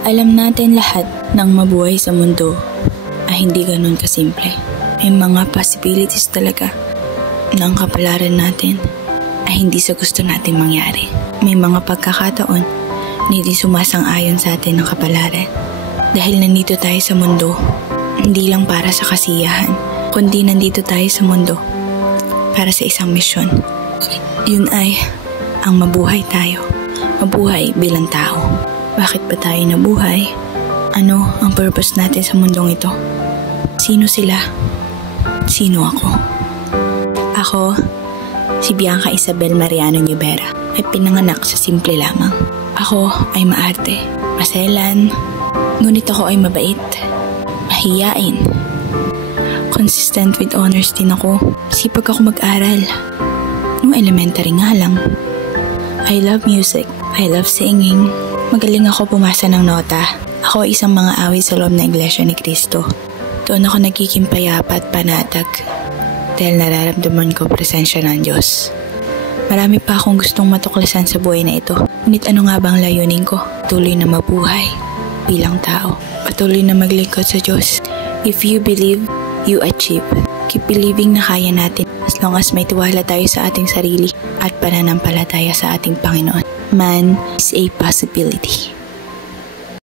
Alam natin lahat ng mabuhay sa mundo ay hindi ganun kasimple. May mga possibilities talaga ng kapalaran natin ay hindi sa gusto nating mangyari. May mga pagkakataon na hindi sumasang-ayon sa atin ng kapalaran. Dahil nandito tayo sa mundo, hindi lang para sa kasiyahan, kundi nandito tayo sa mundo para sa isang misyon. Yun ay ang mabuhay tayo. Mabuhay bilang tao. Bakit ba tayo nabuhay? Ano ang purpose natin sa mundong ito? Sino sila? Sino ako? Ako, si Bianca Isabel Mariano Nievera, ay pinanganak sa simple lamang. Ako ay maarte, maselan, ngunit ako ay mabait, mahiyain. Consistent with honors din ako. Sipag ako mag-aral. Nung elementary nga lang. I love music. I love singing. Magaling ako pumasa ng nota. Ako ay isang mga awit sa loob ng Iglesia ni Cristo. Doon ako nagiging payapa at panatag dahil nararamdaman ko presensya ng Diyos. Marami pa akong gustong matuklasan sa buhay na ito. Ngunit ano nga bang layunin ko? Tuloy na mabuhay bilang tao. Patuloy na maglingkod sa Diyos. If you believe, you achieve. Keep believing na kaya natin as long as may tiwala tayo sa ating sarili at pananampalataya sa ating Panginoon. Man is a possibility.